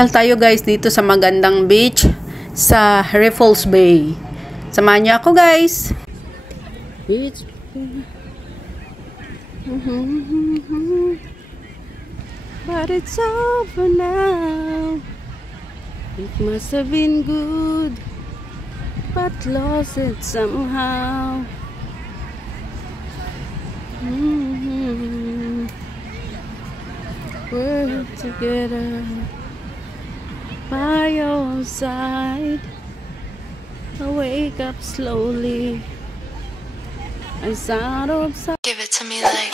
Namasyal tayo guys dito sa magandang beach sa Raffles Bay. Samahan niyo ako guys. Beach. But it's over now. It must have been good, but lost it somehow. We're together by your side. I wake up slowly. I sound upside. Give it to me like.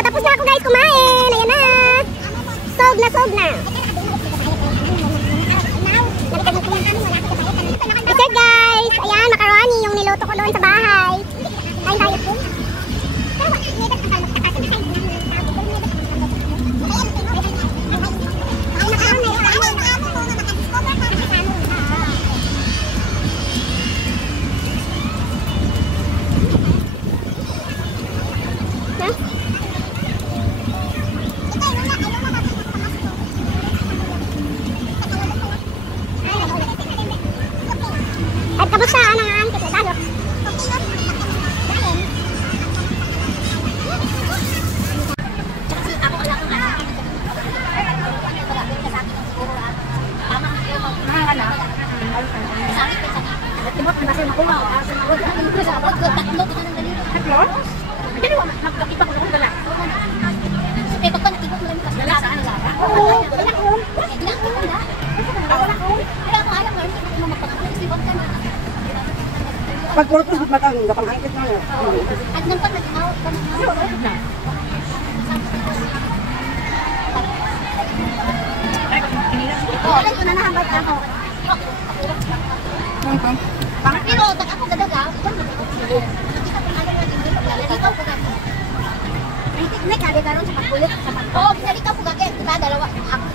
Tapos na ako guys kumain. Ayan na. Sog na. Ito guys. Ayan, macaroni yung niluto ko doon sa bahay. Kain tayo po. At kamusta ang auntie ko? Talo. Pag-purpose, matang napang-hangkit na yun. At nang pag nag-out ka na. Ay, ko na nahambay ako. Pero, tag ako gadaga. Nalikaw ko gagawin. May kade karon sa pagbulit sa pag. Oo, nalikaw ko gagawin. Diba, dalawa.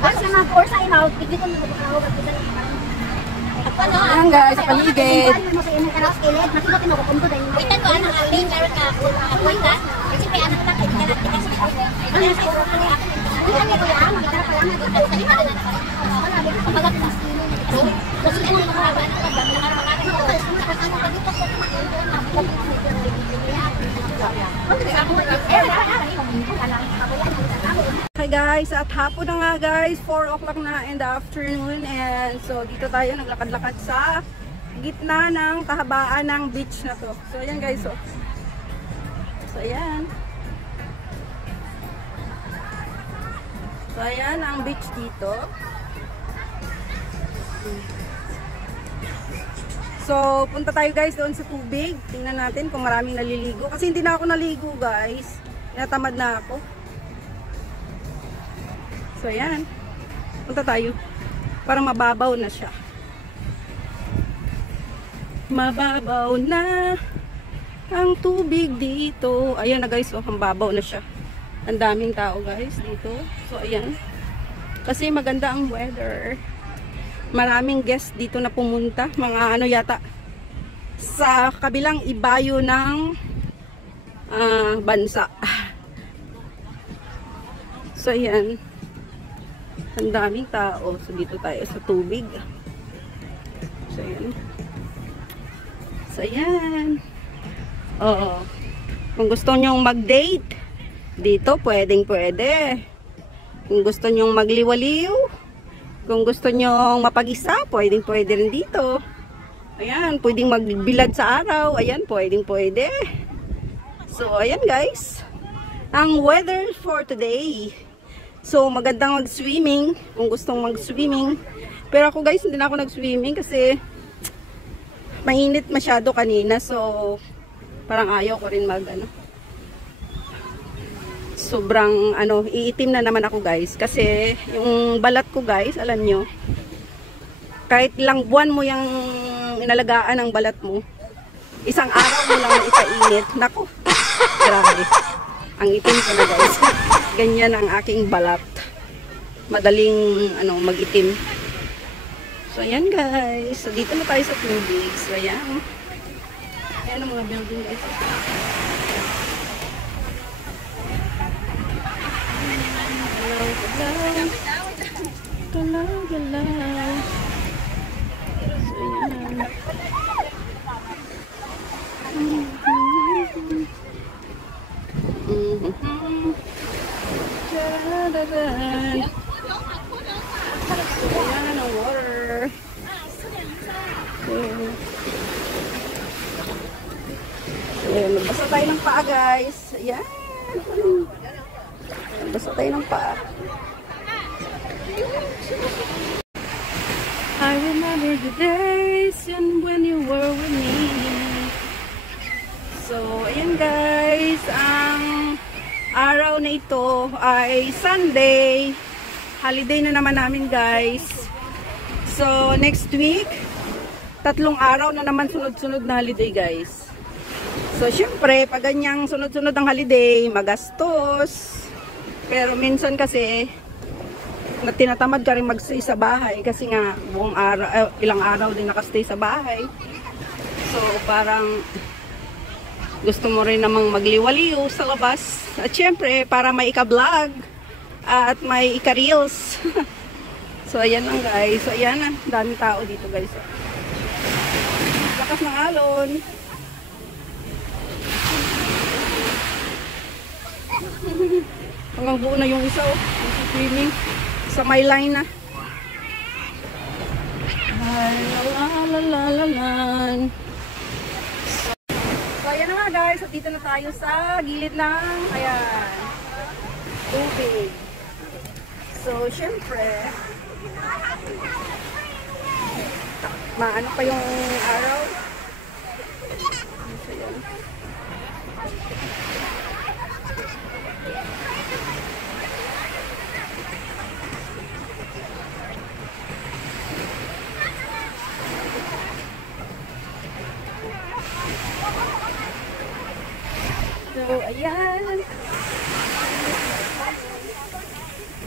Once na mag-force sa inaw, bigli ko nung Ayan guys, sa paligid. Hi guys, at hapon na nga guys, 4 o'clock na in the afternoon, and so dito tayo naglakad-lakad sa gitna ng kahabaan ng beach na to. So ayan guys, so ayan. So ayan ang beach dito. So, punta tayo guys doon sa tubig. Tingnan natin kung maraming naliligo. Kasi hindi na ako naligo guys. Natamad na ako. So, ayan. Punta tayo. Para mababaw na siya. Mababaw na ang tubig dito. Ayan na guys, oh, ang babaw na siya. Ang daming tao guys dito. So, ayan. Kasi maganda ang weather. Maraming guests dito na pumunta, mga ano yata sa kabilang ibayo ng bansa. So ayan, ang daming tao. So dito tayo sa tubig. So ayan. So ayan. Oo. Kung gusto nyong mag-date dito, pwedeng pwede. Kung gusto nyong magliwaliw, kung gusto nyo mapag-isa, pwedeng pwede rin dito. Ayan, pwedeng magbilad sa araw. Ayan, pwedeng pwede. So, ayan guys. Ang weather for today. So, magandang mag-swimming. Kung gustong mag-swimming. Pero ako guys, hindi na ako nag-swimming kasi mainit masyado kanina. So, parang ayaw ko rin sobrang iitim na naman ako guys kasi yung balat ko guys, alam nyo, kahit ilang buwan mo yung inalagaan ng balat mo, isang araw mo lang na ipainit, naku, grabe, ang itim ko na guys. Ganyan ang aking balat, madaling mag-itim. So ayan guys, so dito na tayo sa tubig. So ayan ang mga building guys. Galaw. So, yan. So, yan ang water. So, magbasa tayo ng paa guys. Yan. Magbasa tayo ng paa. I remember the days and when you were with me. So, ayan guys, ang araw na ito ay Sunday. Holiday na naman namin guys. So, next week, 3 araw na naman sunod-sunod na holiday guys. So, syempre, pag ganyang sunod-sunod ang holiday, magastos. Pero minsan kasi, na tinatamad ka rin mag-stay sa bahay kasi nga buong araw, ilang araw din nakastay sa bahay. So parang gusto mo rin namang magliwaliw sa labas. At syempre para may ika-vlog at may ika-reels. So ayan lang guys. So ayan na, daming tao dito guys. Lakas ng alon. Hanggang buo na yung isa oh. Swimming. Sa may line na. Ay, lalalalan. So, ayan na nga guys. So, dito na tayo sa gilid ng, ayan, tubig. So, syempre, maano pa yung araw. So, ayan. So, ayan.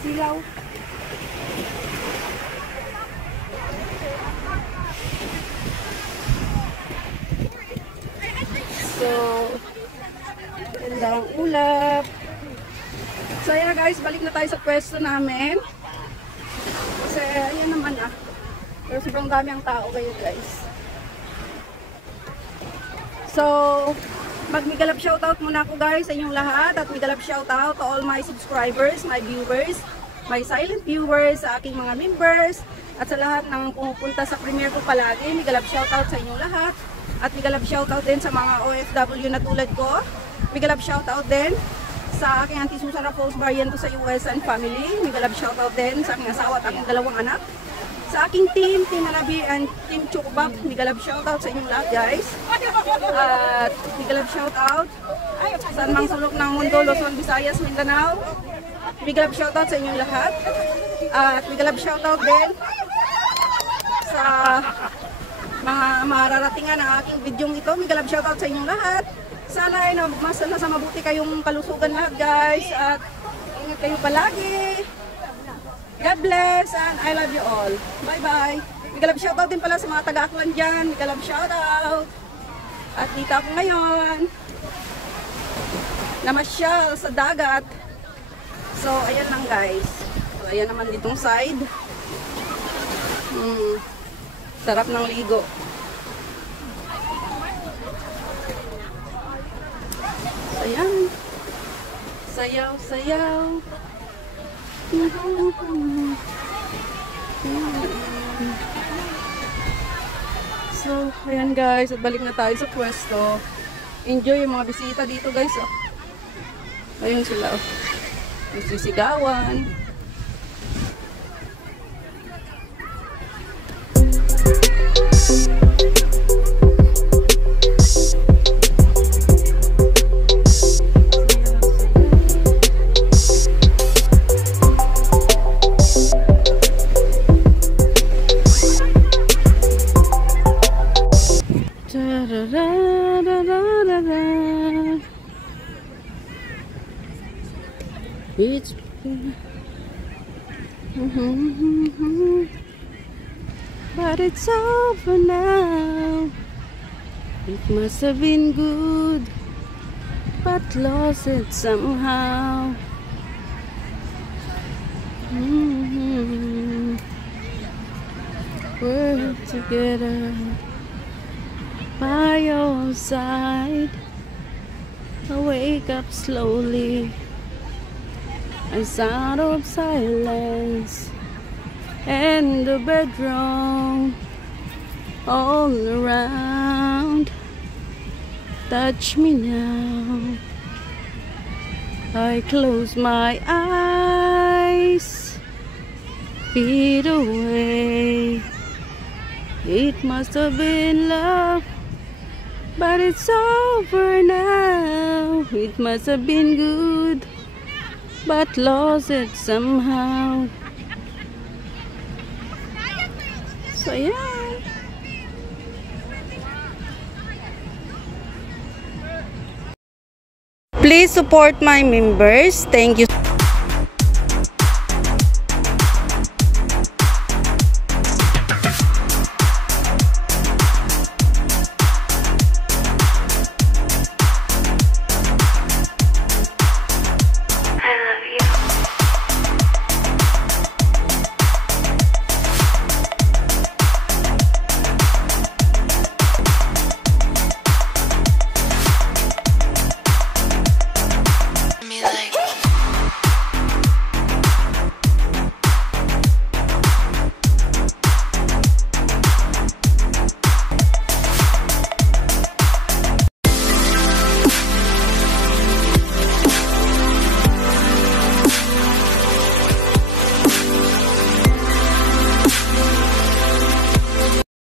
Silaw. So, gandang ulap. So, ayan guys, balik na tayo sa pwesto namin. Kasi, ayan naman pero sobrang dami ang tao kayo guys. So, mag-migalap shoutout muna ako guys sa inyong lahat at migalap shoutout to all my subscribers, my viewers, my silent viewers, sa aking mga members at sa lahat ng pumupunta sa premiere ko palagi. Migalap shoutout sa inyong lahat at migalap shoutout din sa mga OFW na tulad ko. Migalap shoutout din sa aking Auntie Susan Raffles Barriento sa US and family. Migalap shoutout din sa aking asawa at aking 2 anak. Sa aking team, Team Hanabi and Team Chukbab, migalab shoutout sa inyong lahat guys. At migalab shoutout sa mang sulok ng mundo, Luzon, Visayas, Mindanao. Migalab shoutout sa inyong lahat. At migalab shoutout din sa mga mararatingan ng aking videong ito. Migalab shoutout sa inyong lahat. Sana ay nasa mabuti kayong kalusugan lahat guys. At ingat kayo palagi. God bless and I love you all. Bye bye. Migalab shoutout din pala sa mga taga-Aklan dyan. Migalab shoutout. At dito ako ngayon. Namasyal sa dagat. So ayan lang guys. So ayan naman ditong side. Sarap ng ligo. Ayan. Sayaw, sayaw. So, ayan guys, at balik na tayo sa pwesto. Enjoy yung mga bisita dito guys. Oh. Ayun sila. Oh. Sisigawan. It's but it's over now. It must have been good, but lost it somehow. We're together by your side. I wake up slowly. A sound of silence in the bedroom, all around. Touch me now. I close my eyes, fade away. It must have been love, but it's over now. It must have been good, but lost it somehow. So yeah. Please support my members. Thank you.